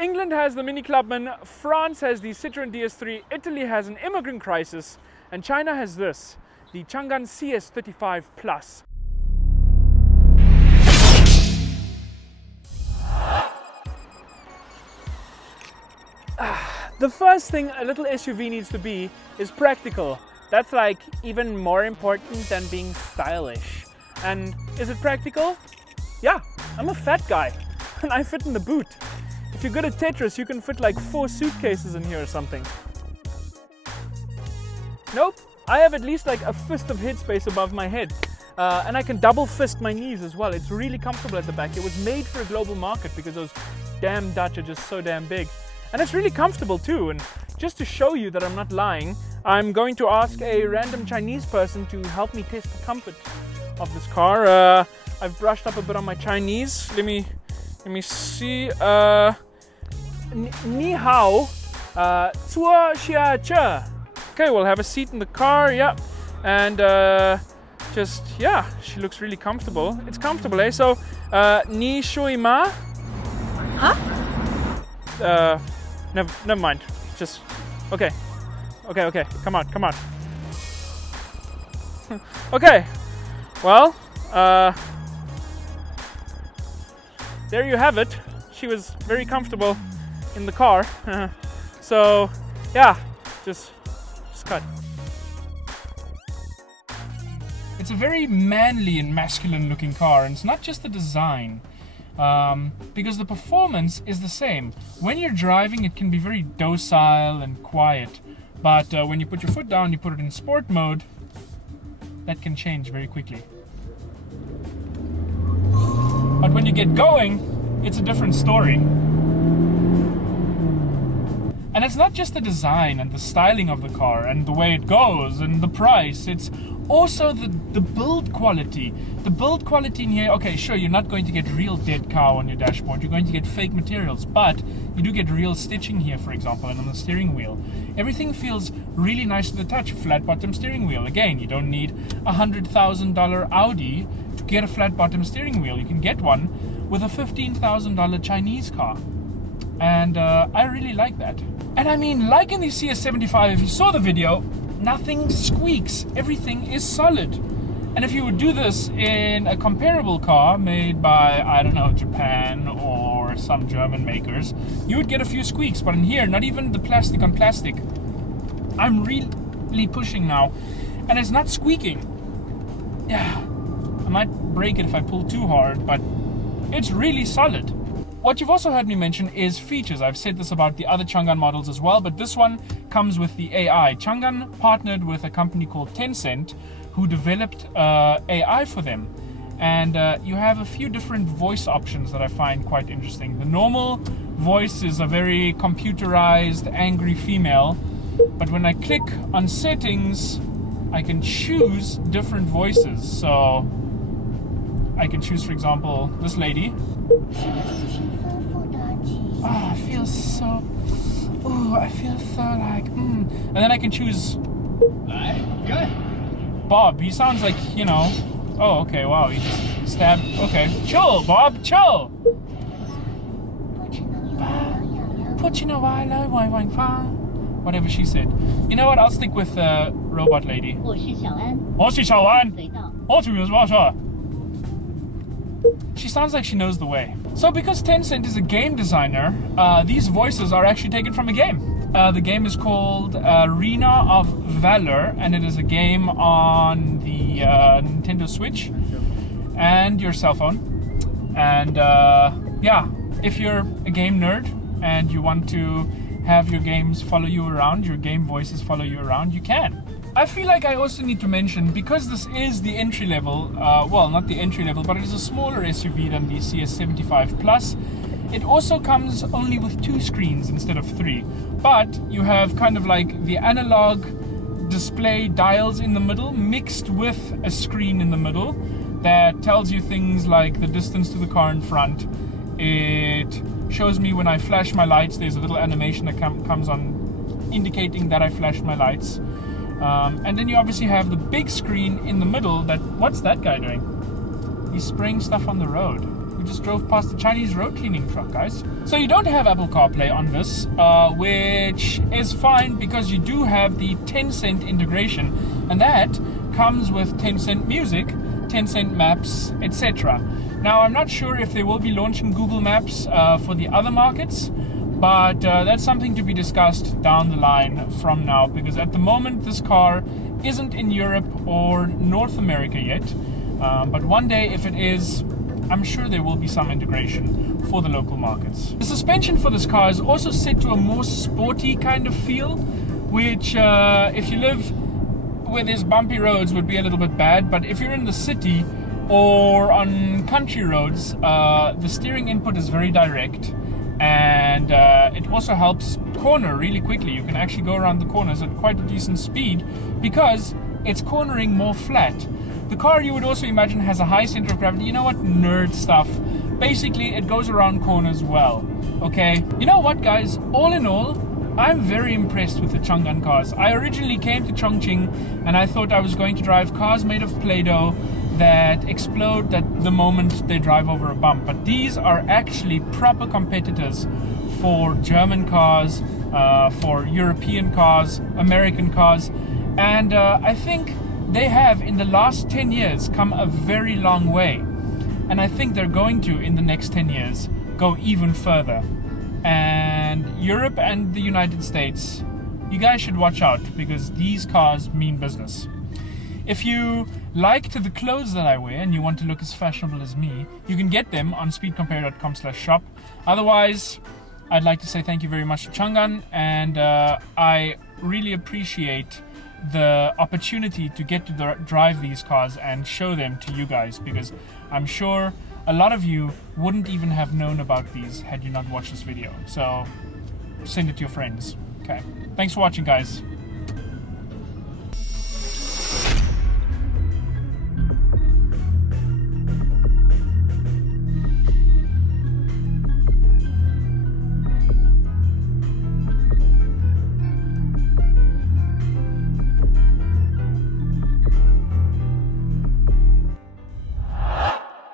England has the Mini Clubman, France has the Citroën DS3, Italy has an immigrant crisis, and China has this, the Changan CS35 Plus. The first thing a little SUV needs to be is practical. That's like even more important than being stylish. And is it practical? Yeah, I'm a fat guy and I fit in the boot. If you're good at Tetris, you can fit like 4 suitcases in here or something. Nope, I have at least like a fist of headspace above my head. And I can double fist my knees as well. It's really comfortable at the back. It was made for a global market because those damn Dutch are just so damn big. And it's really comfortable too. And just to show you that I'm not lying, I'm going to ask a random Chinese person to help me test the comfort of this car. I've brushed up a bit on my Chinese. Let me see. Ni hao, zuo xia che. Okay, we'll have a seat in the car. Yeah, and yeah, she looks really comfortable. It's comfortable, eh? So, ni shui ma. Huh? Never mind. Just okay. Come on. Okay. Well, there you have it. She was very comfortable in the car. So, yeah, just cut. It's a very manly and masculine looking car, and it's not just the design. Because the performance is the same. When you're driving, it can be very docile and quiet, but when you put your foot down, you put it in sport mode, that can change very quickly. But when you get going, it's a different story. And it's not just the design and the styling of the car and the way it goes and the price, it's also the build quality. The build quality in here, okay, sure, you're not going to get real dead cow on your dashboard. You're going to get fake materials, but you do get real stitching here, for example, and on the steering wheel. Everything feels really nice to the touch. Flat bottom steering wheel. Again, you don't need a $100,000 Audi to get a flat bottom steering wheel. You can get one with a $15,000 Chinese car. And I really like that. And I mean, like in the CS75, if you saw the video, nothing squeaks. Everything is solid. And if you would do this in a comparable car made by, I don't know, Japan or some German makers, you would get a few squeaks. But in here, not even the plastic on plastic. I'm really pushing now, and it's not squeaking. Yeah, I might break it if I pull too hard, but it's really solid. What you've also heard me mention is features. I've said this about the other Changan models as well, but this one comes with the AI. Changan partnered with a company called Tencent who developed AI for them. And you have a few different voice options that I find quite interesting. The normal voice is a very computerized, angry female, but when I click on settings, I can choose different voices. So I can choose, for example, this lady. Oh, I feel so like, And then I can choose Bob. He sounds like, you know, oh, okay, wow, he just stabbed, okay. Chill, Bob, chill. Whatever she said. You know what, I'll stick with robot lady. She sounds like she knows the way. So because Tencent is a game designer, these voices are actually taken from a game. The game is called Arena of Valor, and it is a game on the Nintendo Switch and your cell phone. And yeah, if you're a game nerd and you want to have your games follow you around, your game voices follow you around, you can. I feel like I also need to mention, because this is the entry level, well, not the entry level, but it is a smaller SUV than the CS75 Plus, it also comes only with 2 screens instead of 3. But you have kind of like the analog display dials in the middle mixed with a screen in the middle that tells you things like the distance to the car in front. It shows me when I flash my lights, there's a little animation that comes on indicating that I flashed my lights. And then you obviously have the big screen in the middle that, what's that guy doing? He's spraying stuff on the road. We just drove past the Chinese road cleaning truck, guys. So you don't have Apple CarPlay on this, which is fine because you do have the Tencent integration, and that comes with Tencent Music, Tencent Maps, etc. Now, I'm not sure if they will be launching Google Maps for the other markets, but that's something to be discussed down the line from now, because at the moment this car isn't in Europe or North America yet. But one day, if it is, I'm sure there will be some integration for the local markets. The suspension for this car is also set to a more sporty kind of feel, which if you live where there's bumpy roads would be a little bit bad, but if you're in the city or on country roads, the steering input is very direct, and it also helps corner really quickly. You can actually go around the corners at quite a decent speed because it's cornering more flat. The car, you would also imagine, has a high center of gravity. You know what? Nerd stuff. Basically, it goes around corners well, okay? You know what, guys? All in all, I'm very impressed with the Changan cars. I originally came to Chongqing and I thought I was going to drive cars made of Play-Doh that explode at the moment they drive over a bump. But these are actually proper competitors for German cars, for European cars, American cars. And I think they have, in the last 10 years, come a very long way. And I think they're going to, in the next 10 years, go even further. And Europe and the United States, you guys should watch out, because these cars mean business. If you like the clothes that I wear and you want to look as fashionable as me, you can get them on speedcompare.com/shop. Otherwise, I'd like to say thank you very much to Changan, and I really appreciate the opportunity to get to drive these cars and show them to you guys, because I'm sure a lot of you wouldn't even have known about these had you not watched this video. So send it to your friends. Okay, thanks for watching, guys.